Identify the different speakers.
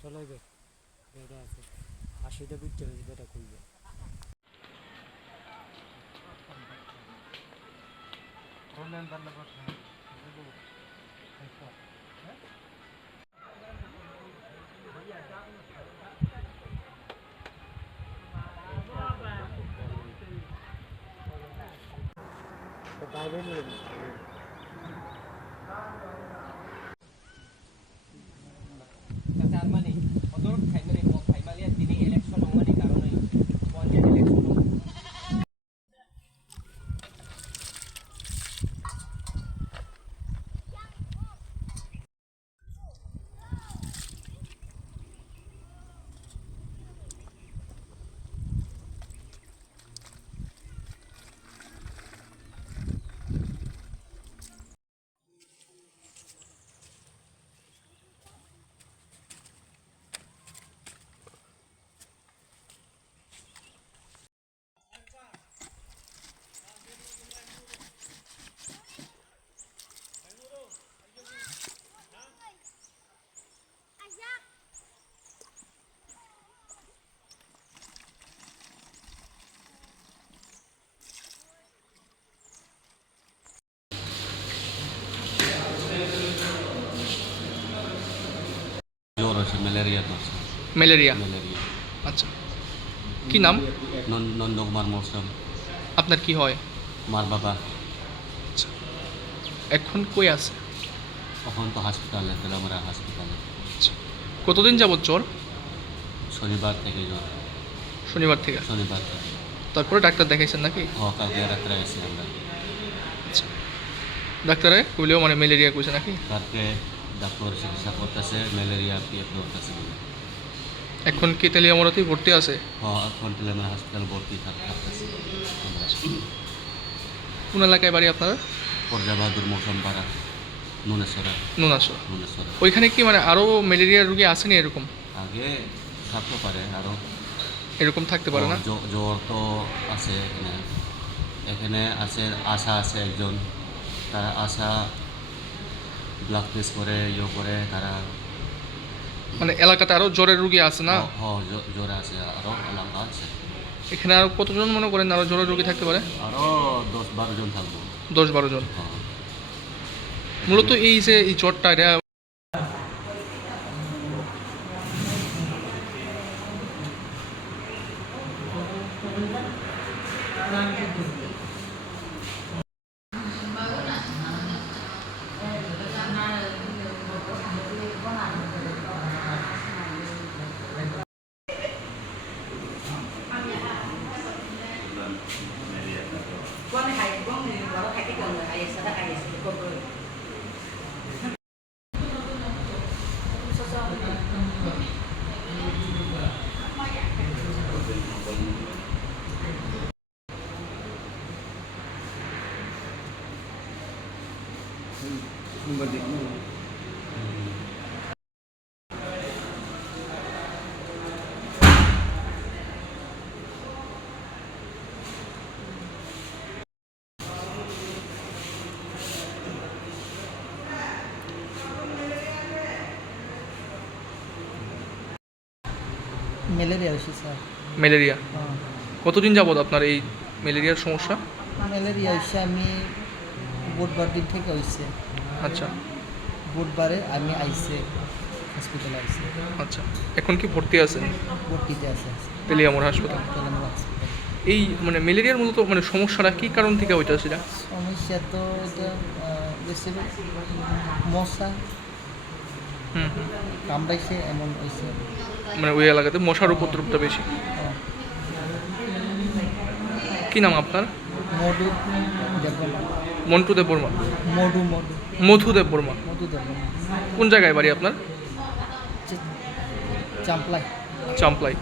Speaker 1: চলো এবার বেটা আছে। আশিটা বিকতে হয়েছে বেটা খুলবে। বাইরে নিয়ে
Speaker 2: kind
Speaker 3: of হয়েছে ম্যালেরিয়া ধরছে
Speaker 4: ম্যালেরিয়া?
Speaker 3: ম্যালেরিয়া।
Speaker 4: আচ্ছা। কি নাম?
Speaker 3: নন্দ নন্দকুমার মৌসুম
Speaker 4: আপনার কি হয়?
Speaker 3: মার বাবা।
Speaker 4: আচ্ছা। এখন কই আছে?
Speaker 3: তখন তো হসপিটালে তেলামরা হসপিটালে
Speaker 4: আচ্ছা। কতদিন যাবত জ্বর?
Speaker 3: শনিবার থেকে জ্বর।
Speaker 4: শনিবার থেকে।
Speaker 3: শনিবার থেকে।
Speaker 4: তারপরে ডাক্তার দেখাইছেন নাকি?
Speaker 3: হ কালকে রাত্রে এসে আমরা।
Speaker 4: আচ্ছা। ডাক্তারে কইলেও মানে ম্যালেরিয়া কইছে নাকি?
Speaker 3: কালকে ডাক্তার চিকিৎসা করতেছে ম্যালেরিয়া পিএফ করতেছে
Speaker 4: এখন কি তেলিয়ামরাতেই ভর্তি আছে?
Speaker 3: হ এখন তেলামরা হসপিটাল ভর্তি থাকতেছে।
Speaker 4: কোন এলাকায় বাড়ি আপনারা?
Speaker 3: পর্যা বাহাদুর মৌসুম পাড়া নুনেশ্বরা।
Speaker 4: নুনাসর
Speaker 3: নুনেশ্বরা।
Speaker 4: ওইখানে কি মানে আরও ম্যালেরিয়ার রুগী আসেনি এরকম?
Speaker 3: আগে থাকতে পারে আরও
Speaker 4: এরকম থাকতে পারে না?
Speaker 3: জ- জ্বর তো আছে এখানে। এখানে আছে আশা আছে একজন। তারা আশা ব্লাড টেস্ট করে ইয়ে করে তারা
Speaker 4: মানে এলাকাতে আরও জ্বরের রুগী আছে না?
Speaker 3: হ জ্বর আছে আরও এলাকা আছে।
Speaker 4: এখানে আরও কতজন মনে করেন আরও জ্বরের রুগী থাকতে পারে?
Speaker 3: আরও দশ বারো জন থাকব।
Speaker 4: দশ বারো জন। মূলত এই যে এই জ্বরটা এটা
Speaker 5: con バカ入ってくるのが怪しさだからですけど、ここ。Kung balik mo.
Speaker 6: Malaria হয়েছে স্যার।
Speaker 4: ম্যালেরিয়া?
Speaker 6: হ্যাঁ।
Speaker 4: কতদিন যাবত আপনার এই ম্যালেরিয়ার সমস্যা?
Speaker 6: ম্যালেরিয়া হয়েছে আমি বুধবার দিন থেকে হয়েছে।
Speaker 4: আচ্ছা।
Speaker 6: বুধবারে আমি আইসে হসপিটালে আইসে।
Speaker 4: আচ্ছা। এখন কি ভর্তি আছেন?
Speaker 6: ভর্তিতে আছে
Speaker 4: তেলিয়ামোর হাসপাতাল।
Speaker 6: তেলেঙ্গানা হসপিটাল
Speaker 4: এই মানে ম্যালেরিয়ার মূলত মানে সমস্যাটা কি কারণ থেকে হইতেছে সেটা?
Speaker 6: সমস্যা তো এটা আহ, বেশি মশা
Speaker 4: হুম হুম।
Speaker 6: কামড়াইছে এমন হয়েছে।
Speaker 4: মানে ওই এলাকাতে মশার উপদ্রবটা বেশি। কি নাম আপনার? মন্টু দেব বর্মা
Speaker 6: মধু।
Speaker 4: দেব বর্মা কোন জায়গায় বাড়ি আপনার?
Speaker 6: চাম্পলাই।
Speaker 4: চাম্পলাই।